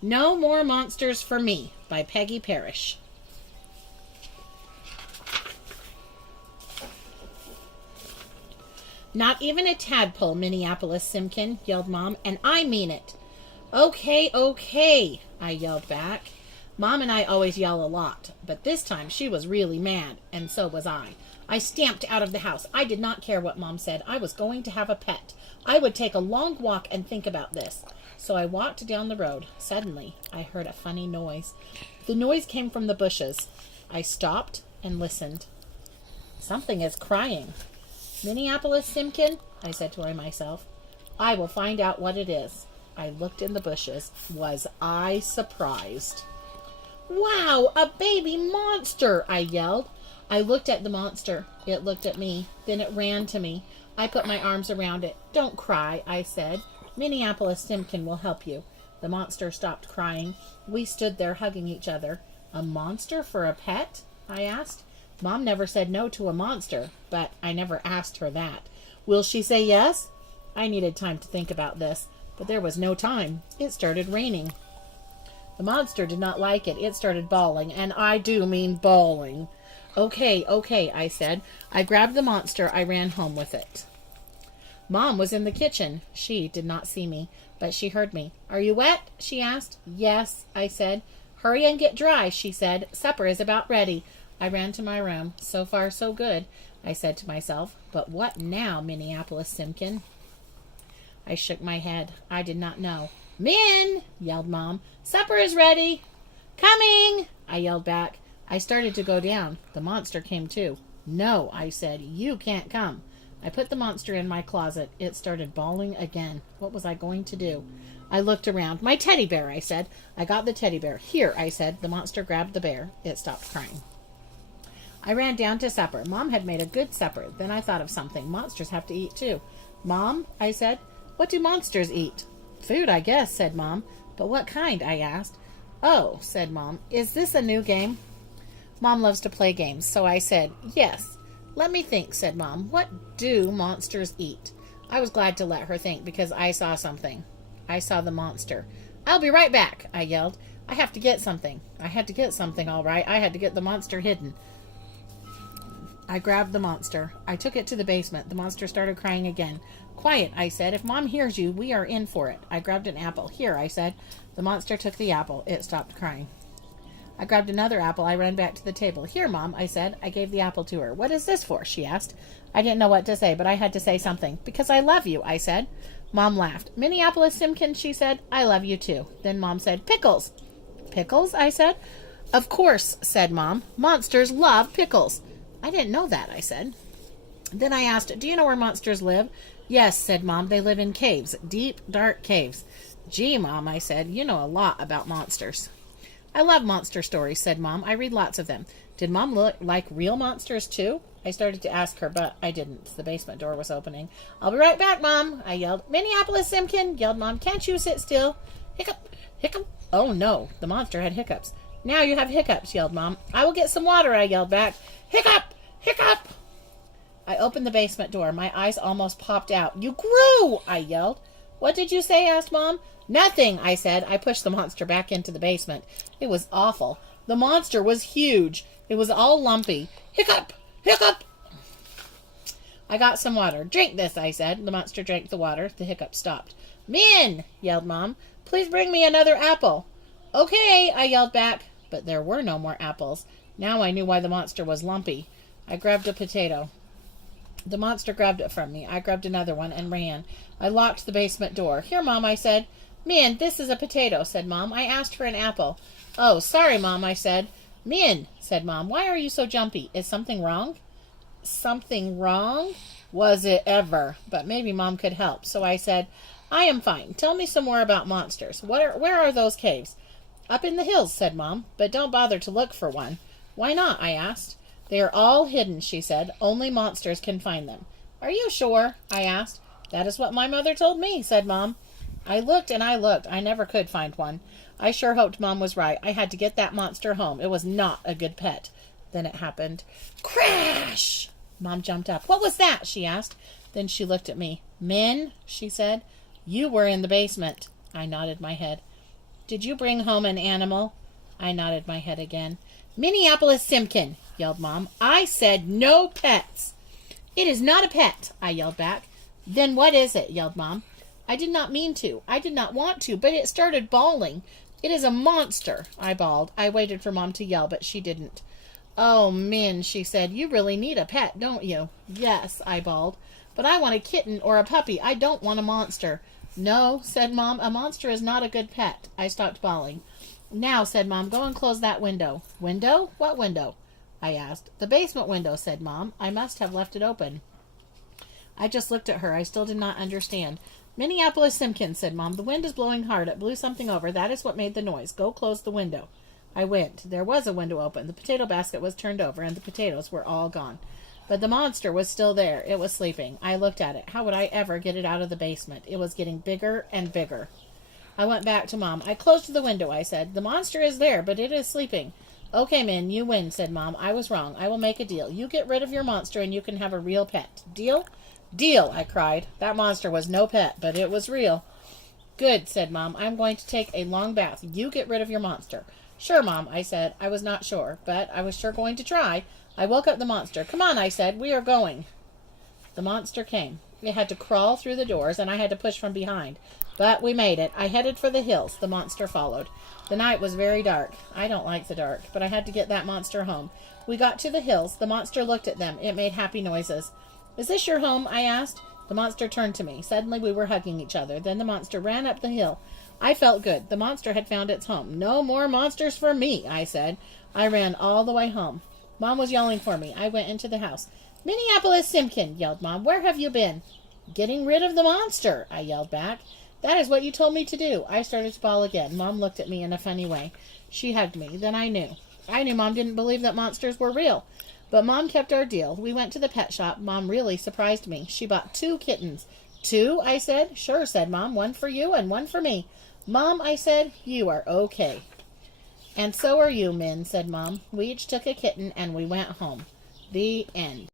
No More Monsters for Me by Peggy Parish. Not even a tadpole, Minneapolis Simpkin, yelled Mom, and I mean it. Okay, okay, I yelled back. Mom and I always yell a lot, but this time she was really mad, and so was I. I stamped out of the house. I did not care what Mom said. I was going to have a pet. I would take a long walk and think about this. So I walked down the road. Suddenly, I heard a funny noise. The noise came from the bushes. I stopped and listened. Something is crying. Minneapolis Simpkin, I said to myself. I will find out what it is. I looked in the bushes. Was I surprised? Wow, a baby monster, I yelled. I looked at the monster. It looked at me. Then it ran to me. I put my arms around it. Don't cry, I said. Minneapolis Simpkin will help you. The monster stopped crying. We stood there hugging each other. A monster for a pet? I asked. Mom never said no to a monster, but I never asked her that. Will she say yes? I needed time to think about this, but there was no time. It started raining. The monster did not like it. It started bawling, and I do mean bawling. Okay, okay, I said. I grabbed the monster. I ran home with it. Mom was in the kitchen. She did not see me, but she heard me. Are you wet? She asked. Yes, I said. Hurry and get dry, she said. Supper is about ready. I ran to my room. So far, so good, I said to myself. But what now, Minneapolis Simpkin? I shook my head. I did not know. Min! Yelled Mom. Supper is ready. Coming! I yelled back. I started to go down. The monster came too. No, I said. You can't come. I put the monster in my closet. It started bawling again. What was I going to do? I looked around. My teddy bear, I said. I got the teddy bear. Here, I said. The monster grabbed the bear. It stopped crying. I ran down to supper. Mom had made a good supper. Then I thought of something. Monsters have to eat too. Mom, I said, what do monsters eat? Food, I guess, said Mom. But what kind? I asked. Oh, said Mom. Is this a new game? Mom loves to play games, so I said, yes. Let me think, said Mom. What do monsters eat? I was glad to let her think because I saw something. I saw the monster. I'll be right back, I yelled. I have to get something. I had to get something, all right. I had to get the monster hidden. I grabbed the monster. I took it to the basement. The monster started crying again. Quiet, I said. If Mom hears you, we are in for it. I grabbed an apple. Here, I said. The monster took the apple. It stopped crying. I grabbed another apple. I ran back to the table. Here, Mom, I said. I gave the apple to her. What is this for? She asked. I didn't know what to say, but I had to say something. Because I love you, I said. Mom laughed. Minneapolis Simpkin, she said. I love you too. Then Mom said, pickles. Pickles, I said. Of course, said Mom. Monsters love pickles. I didn't know that, I said. Then I asked, do you know where monsters live? Yes, said Mom. They live in caves. Deep, dark caves. Gee, Mom, I said. You know a lot about monsters. I love monster stories, said Mom. I read lots of them. Did Mom look like real monsters, too? I started to ask her, but I didn't. The basement door was opening. I'll be right back, Mom, I yelled. Minneapolis Simpkin, yelled Mom. Can't you sit still? Hiccup, hiccup. Oh, no. The monster had hiccups. Now you have hiccups, yelled Mom. I will get some water, I yelled back. Hiccup, hiccup. I opened the basement door. My eyes almost popped out. You grew, I yelled. What did you say? Asked Mom. Nothing, I said. I pushed the monster back into the basement. It was awful. The monster was huge. It was all lumpy. Hiccup! Hiccup! I got some water. Drink this, I said. The monster drank the water. The hiccup stopped. Min! Yelled Mom. Please bring me another apple. Okay, I yelled back. But there were no more apples. Now I knew why the monster was lumpy. I grabbed a potato. The monster grabbed it from me. I grabbed another one and ran. I locked the basement door. Here, Mom, I said. Min, this is a potato, said Mom. I asked for an apple. Oh, sorry, Mom, I said. Min, said Mom, why are you so jumpy? Is something wrong? Something wrong? Was it ever? But maybe Mom could help. So I said, I am fine. Tell me some more about monsters. Where are those caves? Up in the hills, said Mom, but don't bother to look for one. Why not? I asked. They are all hidden, she said. Only monsters can find them. Are you sure? I asked. That is what my mother told me, said Mom. I looked and I looked. I never could find one. I sure hoped Mom was right. I had to get that monster home. It was not a good pet. Then it happened. Crash! Mom jumped up. What was that? She asked. Then she looked at me. Min, she said. You were in the basement. I nodded my head. Did you bring home an animal? I nodded my head again. Minneapolis Simpkin, yelled Mom. I said no pets. It is not a pet, I yelled back. Then what is it? Yelled Mom. I did not mean to. I did not want to, but it started bawling. It is a monster, I bawled. I waited for Mom to yell, but she didn't. Oh, Min, she said, you really need a pet, don't you? Yes, I bawled. But I want a kitten or a puppy. I don't want a monster. No, said Mom, a monster is not a good pet. I stopped bawling. Now, said Mom, go and close that window. Window? What window? I asked. The basement window, said Mom. I must have left it open. I just looked at her. I still did not understand. Minneapolis Simpkins, said Mom. The wind is blowing hard. It blew something over. That is what made the noise. Go close the window. I went. There was a window open. The potato basket was turned over, and the potatoes were all gone. But the monster was still there. It was sleeping. I looked at it. How would I ever get it out of the basement? It was getting bigger and bigger. I went back to Mom. I closed the window, I said. The monster is there, but it is sleeping. Okay, Min, you win, said Mom. I was wrong. I will make a deal. You get rid of your monster, and you can have a real pet. Deal? Deal, I cried. That monster was no pet, but it was real. Good, said Mom. I'm going to take a long bath. You get rid of your monster. Sure, Mom, I said. I was not sure, but I was sure going to try. I woke up the monster. Come on, I said. We are going. The monster came. It had to crawl through the doors, and I had to push from behind. But we made it. I headed for the hills. The monster followed. The night was very dark. I don't like the dark, but I had to get that monster home. We got to the hills. The monster looked at them. It made happy noises. Is this your home? I asked. The monster turned to me. Suddenly we were hugging each other. Then the monster ran up the hill. I felt good. The monster had found its home. No more monsters for me, I said. I ran all the way home. Mom was yelling for me. I went into the house. Minneapolis Simpkin, yelled Mom. Where have you been? Getting rid of the monster, I yelled back. That is what you told me to do. I started to bawl again. Mom looked at me in a funny way. She hugged me. Then I knew. I knew Mom didn't believe that monsters were real. But Mom kept our deal. We went to the pet shop. Mom really surprised me. She bought 2 kittens. 2? I said. Sure, said Mom. 1 for you and 1 for me. Mom, I said, you are okay. And so are you, Min, said Mom. We each took a kitten and we went home. The end.